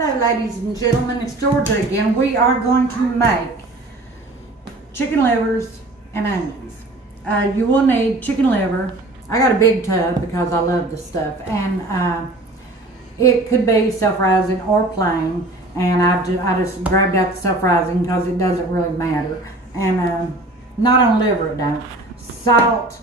Hello ladies and gentlemen, it's Georgia again. We are going to make chicken livers and onions. You will need chicken liver. I got a big tub because I love the stuff, and it could be self-rising or plain, and I just grabbed out the self-rising because it doesn't really matter. And not on liver it don't. Salt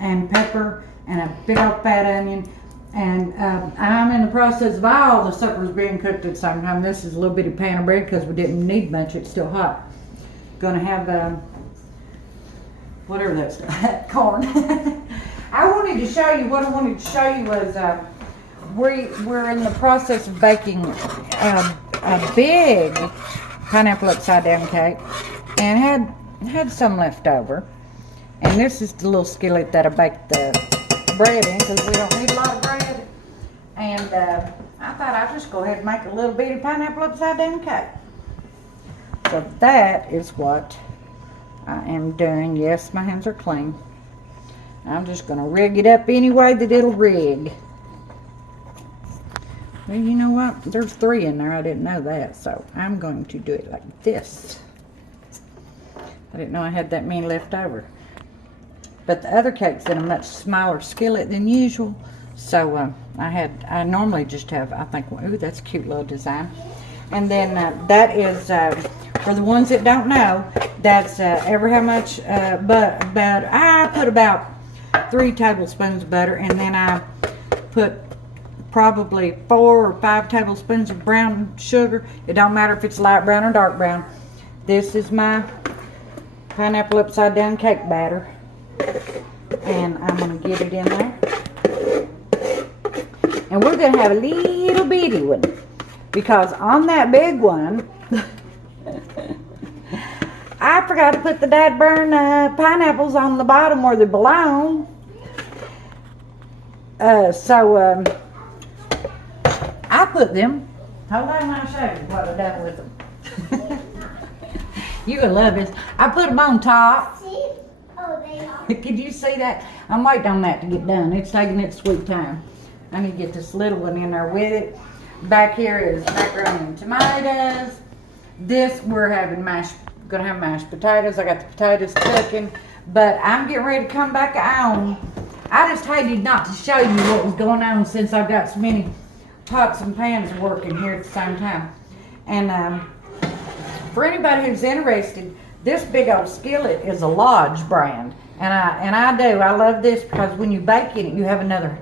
and pepper and a big old fat onion. And I'm in the process of all the suppers being cooked at the same time. This is a little bitty pan of bread because we didn't need much. It's still hot. Gonna have whatever that's corn. I wanted to show you what I wanted to show you was we're in the process of baking a big pineapple upside down cake, and had some left over. And this is the little skillet that I baked the bread in because we don't need a lot of bread. And I thought I'd just go ahead and make a little bitty pineapple upside down cake. So that is what I am doing. Yes, my hands are clean. I'm just going to rig it up any way that it'll rig. Well, you know what? There's 3 in there. I didn't know that. So I'm going to do it like this. I didn't know I had that many left over. But the other cake's in a much smaller skillet than usual. So I normally just have, I think, ooh, that's a cute little design. And then that is, for the ones that don't know, that's ever how much butter. I put about 3 tablespoons of butter, and then I put probably 4 or 5 tablespoons of brown sugar. It don't matter if it's light brown or dark brown. This is my pineapple upside down cake batter. And I'm going to get it in there. And we're going to have a little bitty one. Because on that big one, I forgot to put the dad burn pineapples on the bottom where they belong. So I put them. Hold on, I'll show you what I've done with them. You're going to love this. I put them on top. Oh, they are. Could you see that? I'm waiting on that to get done. It's taking its sweet time. I need to get this little one in there with it. Back here is macaroni and tomatoes. This we're having gonna have mashed potatoes. I got the potatoes cooking, but I'm getting ready to come back on. I just hated not to show you what was going on since I've got so many pots and pans working here at the same time. And for anybody who's interested, this big old skillet is a Lodge brand, and I love this because when you bake in it, you have another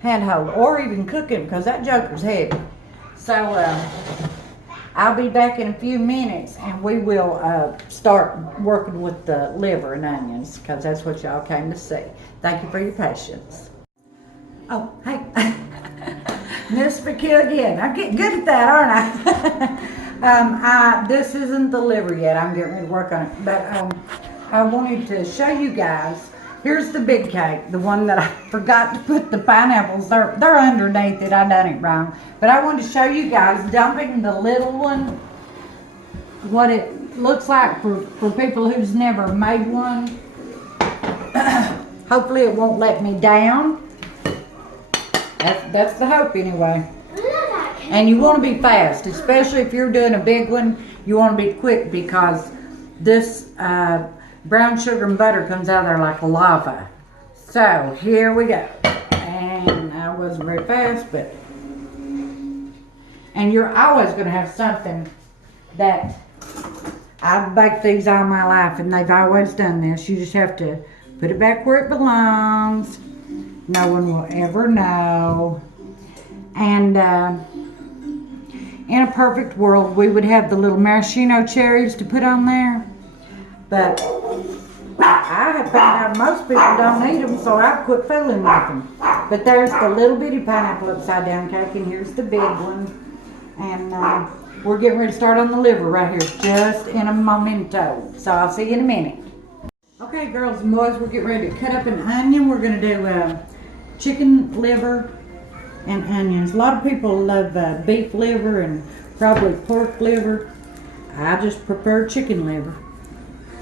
handhold, or even cook it because that joker's heavy. So I'll be back in a few minutes, and we will start working with the liver and onions because that's what y'all came to see. Thank you for your patience. Oh, hey, Miss Fakir again. I'm getting good at that, aren't I? This isn't the liver yet. I'm getting ready to work on it, but I wanted to show you guys. Here's the big cake, the one that I forgot to put the pineapples. They're underneath it. I done it wrong. But I wanted to show you guys dumping the little one, what it looks like for people who's never made one. Hopefully it won't let me down. That's the hope anyway. And you want to be fast, especially if you're doing a big one. You want to be quick because this brown sugar and butter comes out of there like lava. So here we go. And I wasn't very fast, but and you're always going to have something that I've baked these all my life, and they've always done this. You just have to put it back where it belongs. No one will ever know. And in a perfect world, we would have the little maraschino cherries to put on there. But I have found out most people don't eat them, so I've quit fooling with them. But there's the little bitty pineapple upside down cake, and here's the big one. And we're getting ready to start on the liver right here, just in a momento. So I'll see you in a minute. Okay, girls and boys, we're getting ready to cut up an onion. We're going to do chicken liver and onions. A lot of people love beef liver and probably pork liver. I just prefer chicken liver.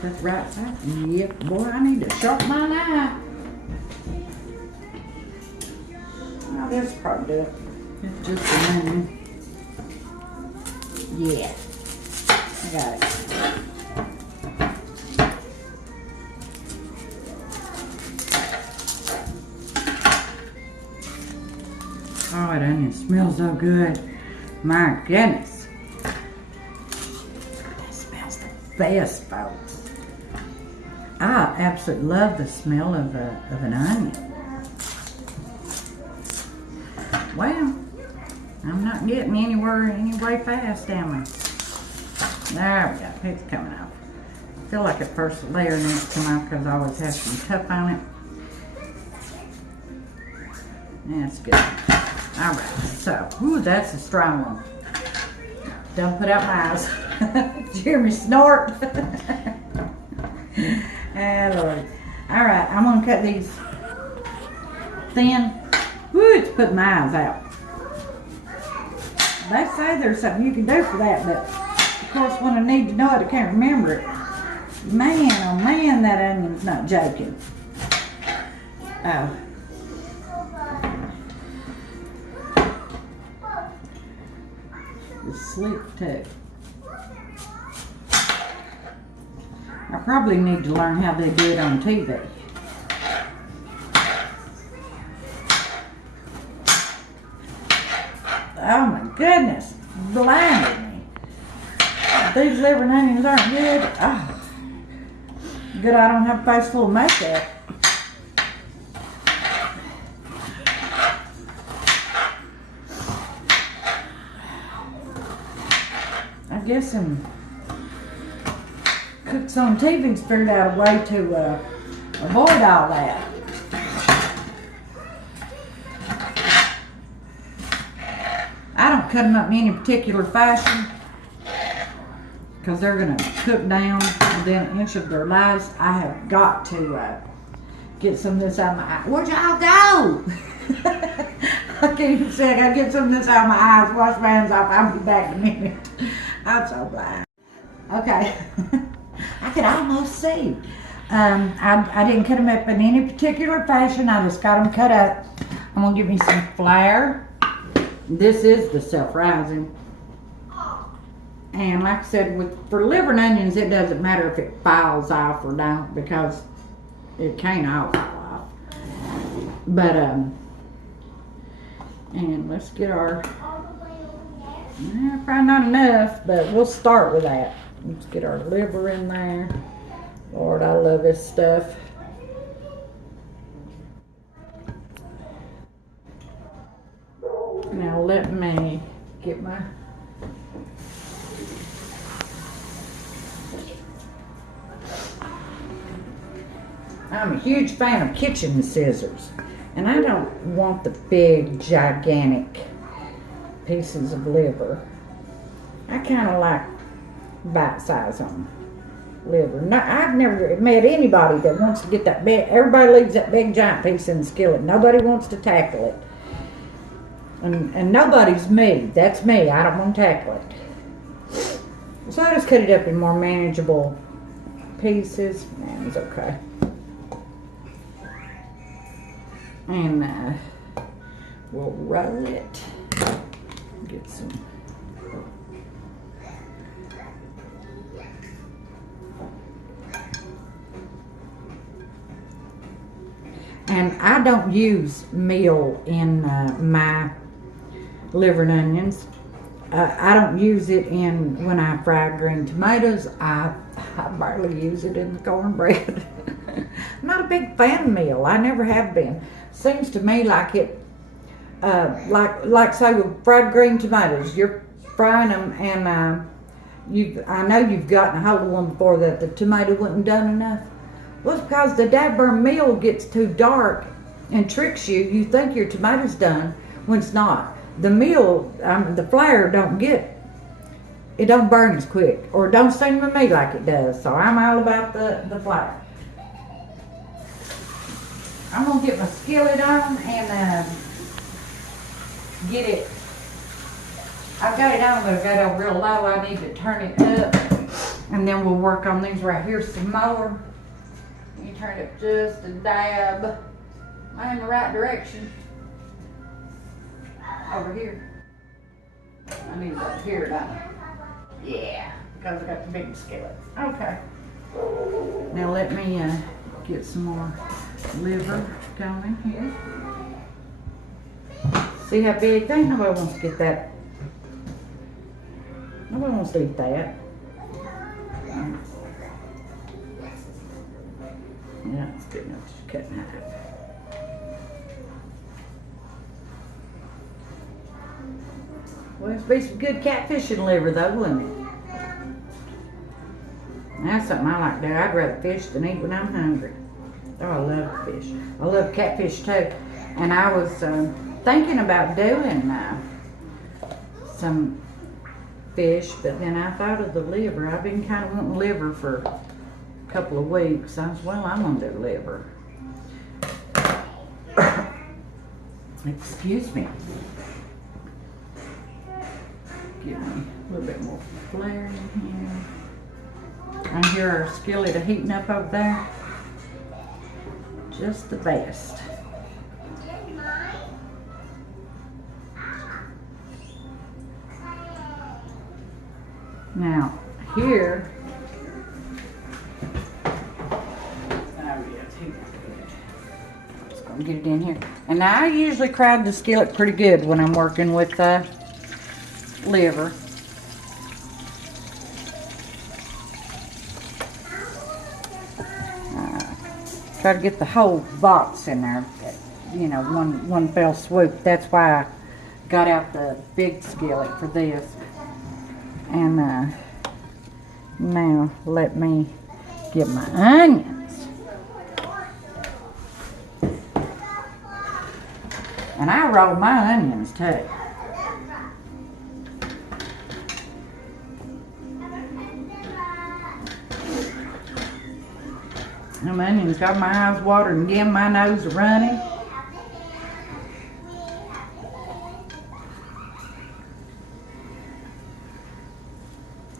That's the right side. Yep, boy, I need to sharpen my knife. Oh, this will probably do it. It's just an onion. Yeah. I got it. Oh, that onion smells so good. My goodness. That smells the best, folks. I absolutely love the smell of an onion. Well, I'm not getting anywhere anyway fast, am I? There we go. It's coming off. I feel like at first the layer needs to come off because I always have some tuff on it. That's good. All right. So, ooh, that's a strong one. Don't put out my eyes. Did you hear me snort? Ah, Lord. All right. I'm going to cut these thin. Woo, it's putting my eyes out. They say there's something you can do for that, but of course when I need to know it, I can't remember it. Man, oh man, that onion's not joking. Oh. It's slick too. I probably need to learn how they do it on TV. Oh my goodness, blinded me. These liver and onions aren't good. Oh. Good I don't have a face full of makeup. I guess some cooks on TV's figured out a way to avoid all that. I don't cut them up in any particular fashion because they're going to cook down within an inch of their lives. I have got to get some of this out of my eye. Where'd y'all go? I can't even say I got to get some of this out of my eyes. Wash my hands off. I'll be back in a minute. I'm so blind. Okay. I could almost see. I didn't cut them up in any particular fashion. I just got them cut up. I'm going to give me some flour. This is the self-rising. And like I said, for liver and onions, it doesn't matter if it falls off or don't because it can't all fall off. But, and let's get our, probably not enough, but we'll start with that. Let's get our liver in there. Lord, I love this stuff. Now let me get my I'm a huge fan of kitchen scissors, and I don't want the big gigantic pieces of liver. I kind of like bite size on liver. No, I've never met anybody that wants to get that big. Everybody leaves that big giant piece in the skillet. Nobody wants to tackle it. And nobody's me. That's me. I don't want to tackle it. So I just cut it up in more manageable pieces. Man, it's okay. And we'll roll it. Get some. And I don't use meal in my liver and onions. I don't use it in when I fry green tomatoes. I barely use it in the cornbread. I'm not a big fan of meal. I never have been. Seems to me like it, like say with fried green tomatoes, you're frying them and I know you've gotten a hold of one before that the tomato wasn't done enough. Well, it's because the dadburn meal gets too dark and tricks you. You think your tomato's done when it's not. The meal, the flour don't burn as quick, or it don't seem to me like it does. So I'm all about the flour. I'm gonna get my skillet on and get it. I've got it on, but I've got it real low. I need to turn it up, and then we'll work on these right here some more. You turn it up just a dab. Am I in the right direction? Over here. I need it up here, don't I? Yeah, because I got the big skillet. Okay. Now let me get some more liver going here. See how big? Think nobody wants to get that. Nobody wants to eat that. Yeah, it's good enough to cut in half. Well, it's be some good catfishing liver though, wouldn't it? That's something I like to do. I'd rather fish than eat when I'm hungry. Oh, I love fish. I love catfish too. And I was thinking about doing some fish, but then I thought of the liver. I've been kind of wanting liver for a couple of weeks. I was, well, I'm gonna do liver. Excuse me. Give me a little bit more flare in here. I hear our skillet heating up over there. Just the best. Now, here, just gonna get it in here. And I usually crowd the skillet pretty good when I'm working with liver. Try to get the whole box in there, you know, one fell swoop. That's why I got out the big skillet for this. And now let me get my onions. And I roll my onions too. Them onions got my eyes watering again, my nose running.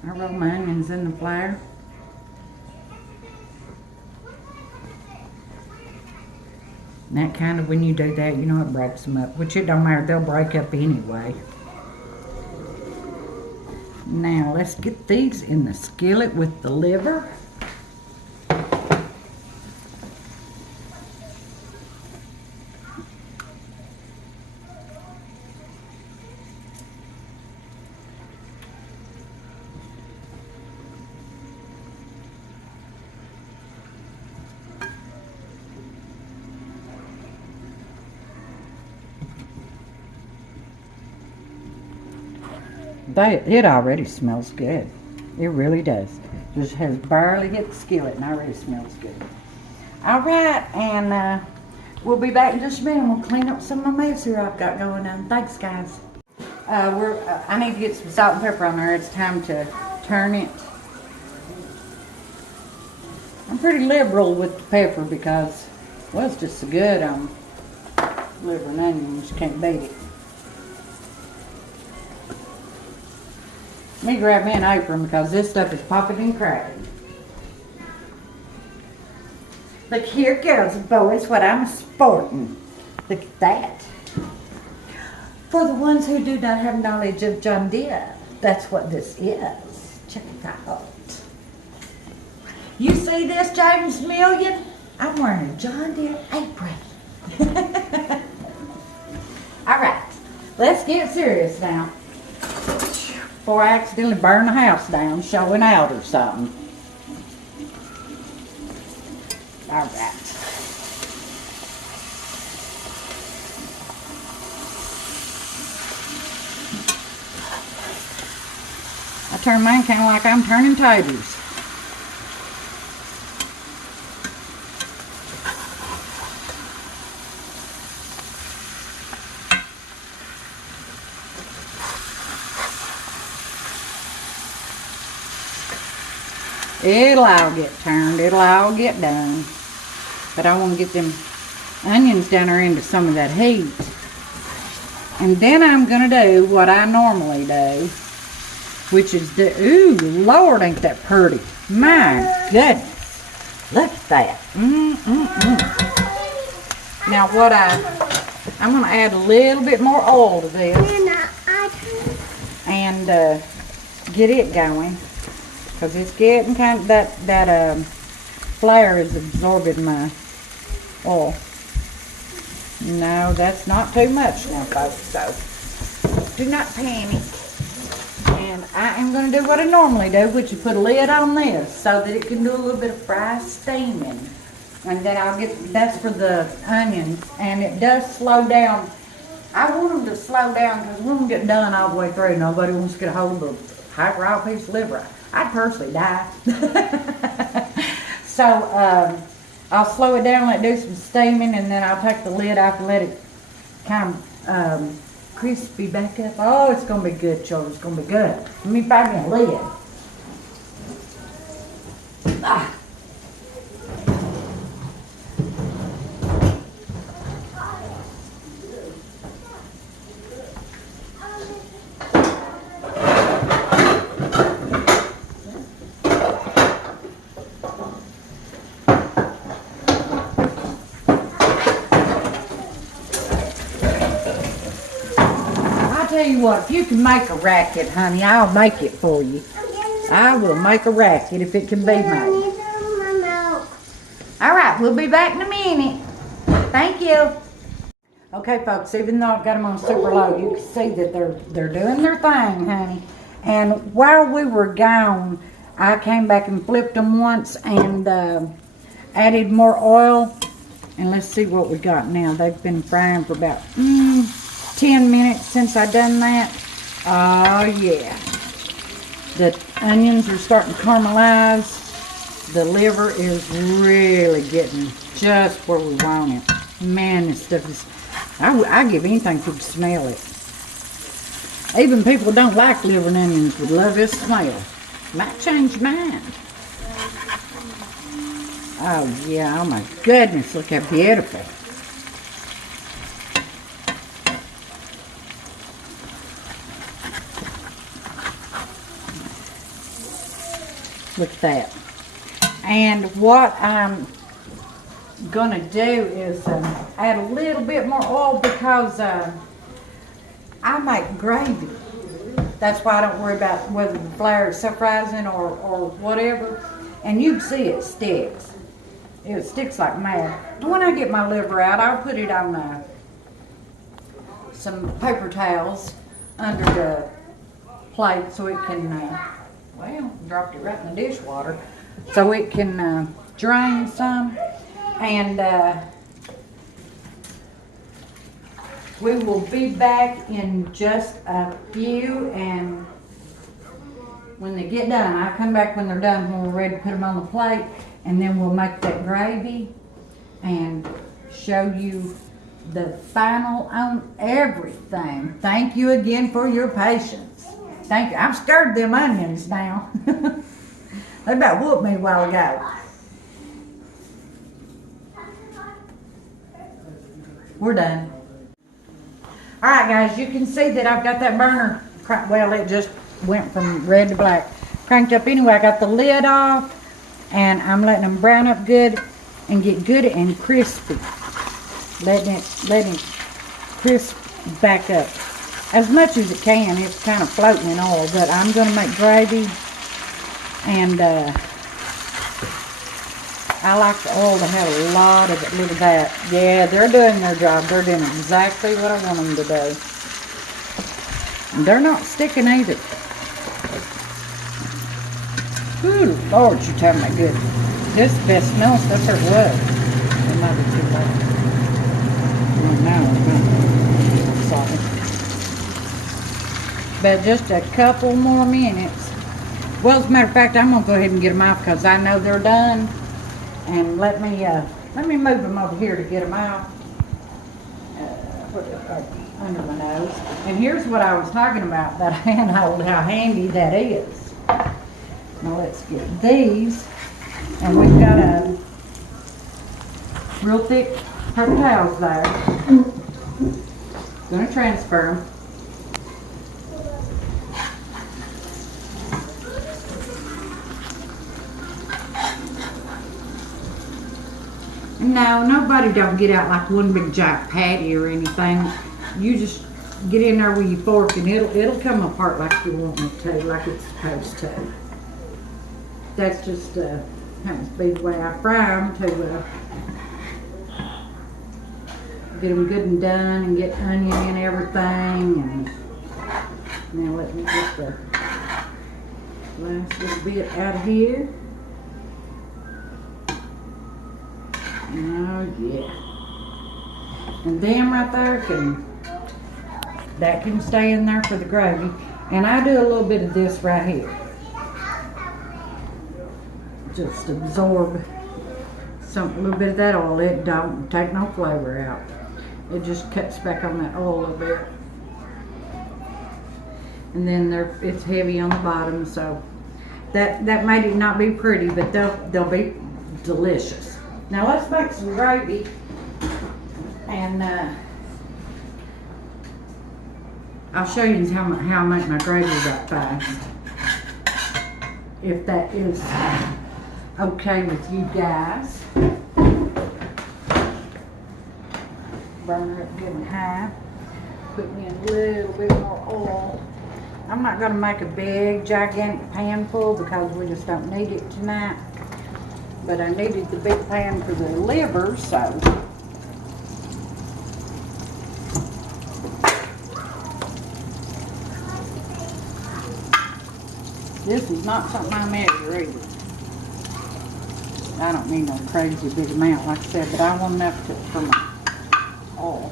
I roll my onions in the flour. And that kind of, when you do that, you know, it breaks them up. Which it don't matter, they'll break up anyway. Now let's get these in the skillet with the liver. It already smells good. It really does. Just has barely hit the skillet and already smells good. All right, and we'll be back in just a minute. We'll clean up some of my mess here I've got going on. Thanks, guys. I need to get some salt and pepper on there. It's time to turn it. I'm pretty liberal with the pepper because, well, it's just so good on liver and onions. You can't beat it. Let me grab me an apron because this stuff is popping and cracking. Look here, girls and boys, what I'm sporting. Look at that. For the ones who do not have knowledge of John Deere, that's what this is. Check it out. You see this, James Million? I'm wearing a John Deere apron. All right, let's get serious now. Before I accidentally burn the house down, showing out or something. All right. I turn mine kind of like I'm turning taters. It'll all get turned, it'll all get done. But I want to get them onions down there into some of that heat. And then I'm going to do what I normally do, which is ooh, Lord, ain't that pretty. My goodness. Look at that. Now what I'm going to add a little bit more oil to this. And get it going. Because it's getting kind of, that flare is absorbing my oil. No, that's not too much now, folks, so do not panic. And I am going to do what I normally do, which is put a lid on this so that it can do a little bit of fry steaming. And then that's for the onions, and it does slow down. I want them to slow down because we won't get done all the way through. Nobody wants to get a hold of a high raw piece of liver. I'd personally die. So I'll slow it down, let it do some steaming, and then I'll take the lid off and let it kind of crispy back up. Oh, it's going to be good, children. It's going to be good. Let me find me a lid. Ah. Tell you what, if you can make a racket, honey, I'll make it for you. I will make a racket if it can be made. All right, we'll be back in a minute. Thank you. Okay, folks, even though I've got them on super low, you can see that they're doing their thing, honey. And while we were gone, I came back and flipped them once and added more oil. And let's see what we got now. They've been frying for about 10 minutes since I done that. Oh yeah. The onions are starting to caramelize. The liver is really getting just where we want it. Man, this stuff is, I give anything to smell it. Even people who don't like liver and onions would love this smell. Might change mine. Oh yeah, oh my goodness, look how beautiful. Look at that. And what I'm gonna do is add a little bit more oil because I make gravy. That's why I don't worry about whether the flour is self-rising or whatever. And you can see it sticks. It sticks like mad. When I get my liver out, I'll put it on some paper towels under the plate so it can well, dropped it right in the dishwater, so it can drain some, and we will be back in just a few, and when they get done, I'll come back when they're done, when we're ready to put them on the plate, and then we'll make that gravy and show you the final on everything. Thank you again for your patience. Thank you. I'm scared of them onions now. They about whooped me a while ago. We're done. All right, guys, you can see that I've got that burner. Well, it just went from red to black. Cranked up anyway. I got the lid off, and I'm letting them brown up good and get good and crispy. Letting it crisp back up. As much as it can. It's kind of floating in oil, but I'm going to make gravy, and I like the oil to have a lot of it. Look at that. Yeah, they're doing their job. They're doing exactly what I want them to do. And they're not sticking either. Ooh, Lord, you tell me good. This is the best smelling stuff there was. It might be too late. Oh, now it's sorry. But just a couple more minutes. Well, as a matter of fact, I'm gonna go ahead and get them out because I know they're done. And let me move them over here to get them out. Under my nose. And here's what I was talking about, that handhold, how handy that is. Now let's get these. And we've got a real thick paper towels there. Gonna transfer them. No, nobody don't get out like one big giant patty or anything. You just get in there with your fork and it'll come apart like you want it to, like it's supposed to. That's just happens to be the way I fry them to get them good and done and get onion and everything. And now let me get the last little bit out of here. Oh yeah. And them right there can stay in there for the gravy. And I do a little bit of this right here. Just absorb a little bit of that oil. It don't take no flavor out. It just cuts back on that oil a bit. And then it's heavy on the bottom, so that made it not be pretty, but they'll be delicious. Now let's make some gravy, and I'll show you how I make my gravy that fast, if that is okay with you guys. Burn her up good and high. Put me in a little bit more oil. I'm not going to make a big, gigantic pan full because we just don't need it tonight. But I needed the big pan for the liver, so. This is not something I measure either. I don't need no crazy big amount, like I said, but I want enough for my oil.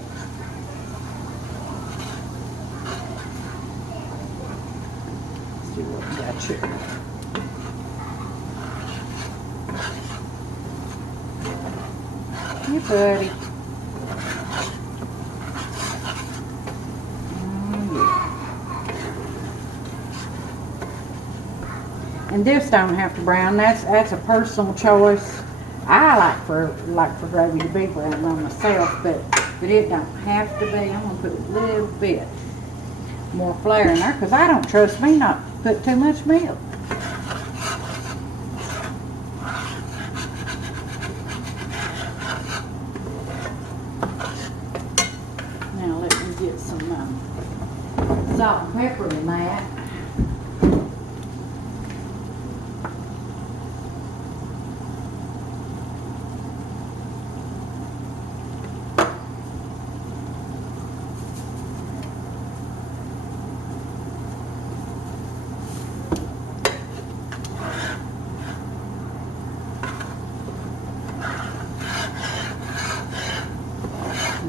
Let's see what we got here. Hey, buddy. And this don't have to brown. That's a personal choice. I like for gravy to be brown on myself, but it don't have to be. I'm gonna put a little bit more flavor in there because I don't trust me not to put too much milk. Now let me get some salt and pepper in that.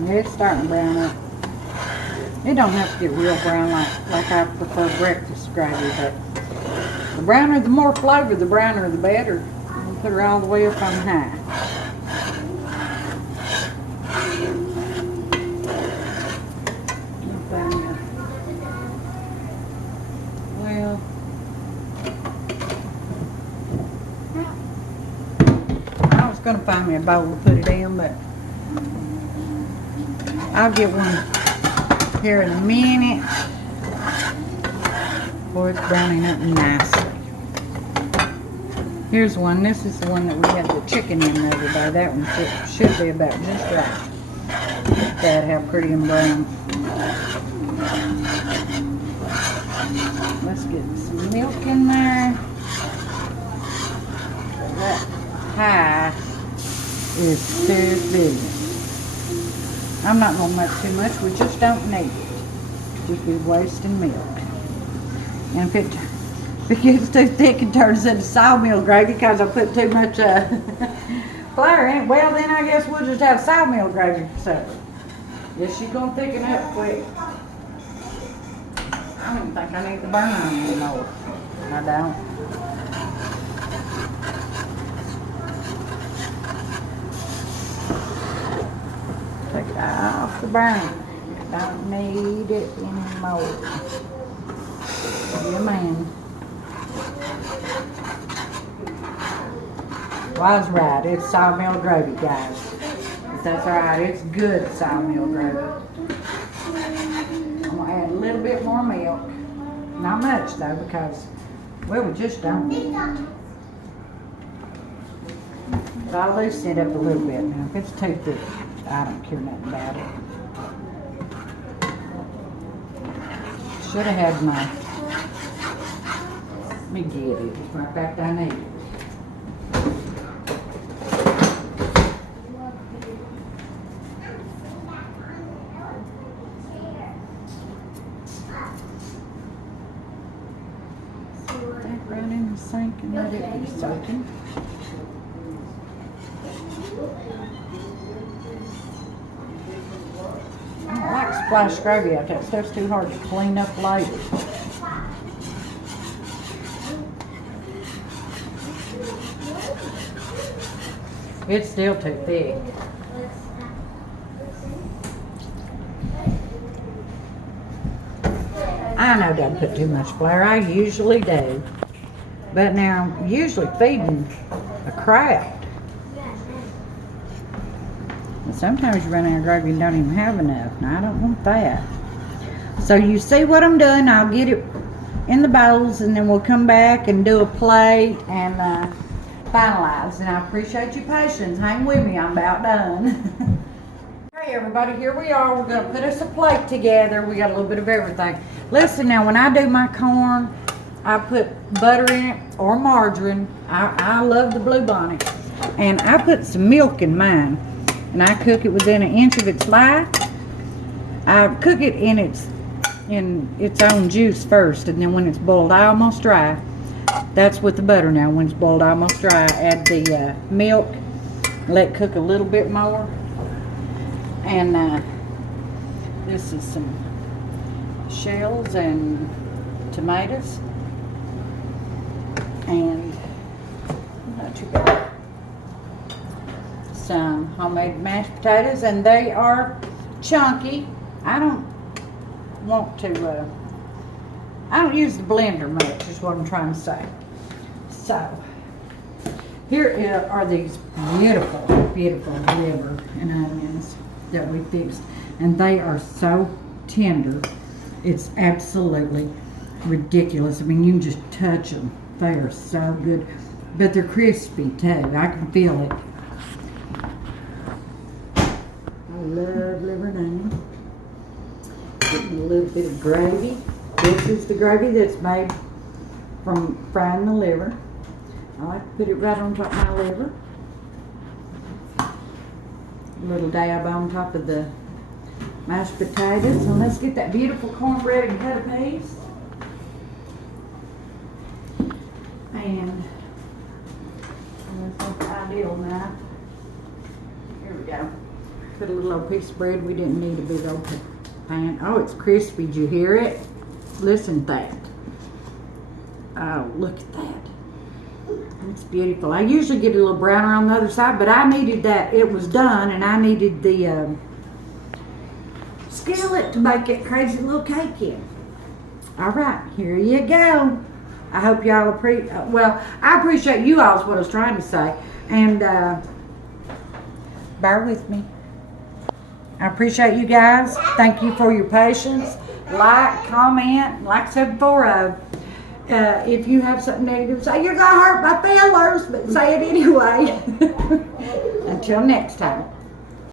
It's starting to brown up. It don't have to get real brown like I prefer breakfast gravy, but the browner, the more flavor, the browner, the better. We'll put her all the way up on high. Well, I was going to find me a bowl to put it in, but I'll get one here in a minute. Boy, it's browning up nicely. Here's one. This is the one that we had the chicken in the other day. That one should be about just right. Look at that, how pretty and brown. Let's get some milk in there. That high is serious business. I'm not going to make too much. We just don't need it. Just be wasting milk. And if it gets too thick and turns into sawmill gravy because I put too much flour in it, well then I guess we'll just have sawmill gravy for supper. Yes, she's going to thicken up quick. I don't even think I need to burn on anymore. I don't. Take it off the burn. Don't need it anymore. Yeah, man. Well, I was right. It's sawmill gravy, guys. That's right. It's good sawmill gravy. I'm going to add a little bit more milk. Not much, though, because, well, we just don't need it. But I'll loosen it up a little bit now. If it's too thick, I don't care nothing about it. should have had my, let me get it, it's right back down there. That right in the sink and let it be soaking. I don't like splash gravy out there. That stuff's too hard to clean up later. It's still too thick. I know don't put too much flour. I usually do. But now I'm usually feeding a crowd. And sometimes you run out of gravy and don't even have enough. Now I don't want that. So you see what I'm doing. I'll get it in the bowls and then we'll come back and do a plate and finalize. And I appreciate your patience. Hang with me. I'm about done. Hey everybody, here we are. We're going to put us a plate together. We got a little bit of everything. Listen now, when I do my corn, I put butter in it or margarine. I love the Bluebonnet. And I put some milk in mine. And I cook it within an inch of its life. I cook it in its own juice first. And then when it's boiled almost dry, that's with the butter now. When it's boiled almost dry, add the milk. Let it cook a little bit more. And this is some shells and tomatoes. And not too bad. Some homemade mashed potatoes, and they are chunky. I don't want to, I don't use the blender much, is what I'm trying to say. So, here are these beautiful, beautiful liver and onions that we fixed, and they are so tender. It's absolutely ridiculous. I mean, you can just touch them. They are so good, but they're crispy too. I can feel it. I love liver and onion. Getting a little bit of gravy. This is the gravy that's made from frying the liver. I like to put it right on top of my liver. A little dab on top of the mashed potatoes. And let's get that beautiful cornbread and cut a piece. And that's the ideal knife. Here we go. Put a little old piece of bread. We didn't need a big old pan. Oh, it's crispy. Did you hear it? Listen to that. Oh, look at that. It's beautiful. I usually get a little browner on the other side, but I needed that. It was done, and I needed the skillet to make that crazy little cake in. All right, here you go. I hope y'all appreciate, well, I appreciate you all is what I was trying to say. And bear with me. I appreciate you guys. Thank you for your patience. Like, comment, like I said before, if you have something negative to say, you're going to hurt my feelers, but say it anyway. Until next time.